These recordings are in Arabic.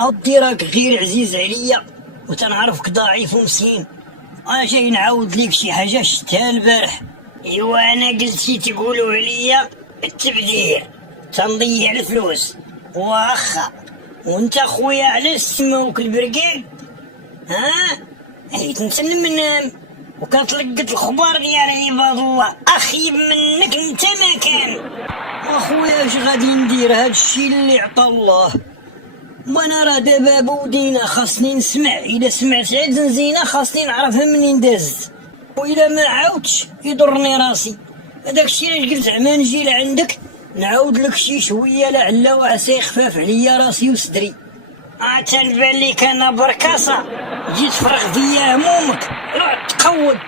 أودي راك غير عزيز عليا وتنعرفك ضعيف ومسكين. أنا جاي نعاود ليك شي حاجة شتها البارح. إيوا أنا قلتي تقولوا عليا التبذير، تنضيع الفلوس واخا، وانت خويا على سماوك البرقيق. ها عيت نتنم وكتلقط الخبار ديال عباد الله، اخيب منك انت ما كان. اخويا اش غادي ندير؟ هادشي اللي عطا الله، وانا راه دابا بودينا خاصني نسمع. الا سمعت عاد زنزينه خاصني نعرفها منين دازت، والا ما عاودتش يضرني راسي. هذاك الشيء علاش قلت زعما نجي لعندك نعاود لك شي شويه لعل وعسى يخفاف عليا راسي وصدري. تنبان ليك انا بركاسه جيت تفرغ فيا همومك. روح تقود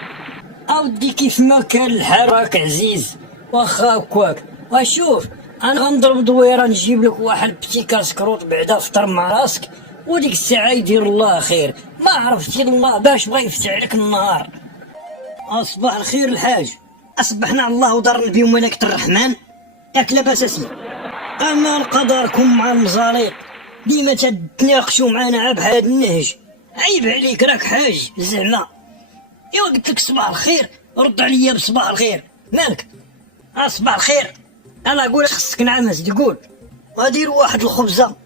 اودي كيف ما كان الحال راك عزيز واخا هكاك. وشوف انا غنضرب دويره نجيب لك واحد بتي كاسكروط بعدا فطر مع راسك، وديك الساعه يدير الله خير. ما عرفتي الله باش بغا يفتح عليك النهار. اصبح الخير الحاج. اصبحنا على الله ودار النبي وملائكه الرحمن. ياك لاباس اسمي. اما القدركم مع المزاليق ديما تتناقشوا معانا بحال هاد النهج. عيب عليك راك حاج زعما. ايوا قلت لك صباح الخير رد عليا بصباح الخير. مالك؟ صباح الخير. انا قول خصك نعمس تقول ودير واحد الخبزه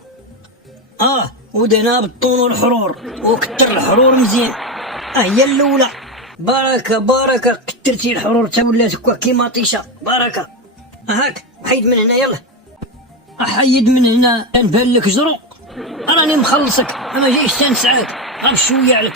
ودهنا بالطون والحرور وكتر الحرور مزيان. هي الاولى. بركه بركه، كترتي الحرور تا ولات هكا كيما طيشه. بركه. هاك حيد من هنا يلا. حيد من هنا تنبان لك جرو. راني مخلصك، انا جايش تنسعاك غير شويه عليك.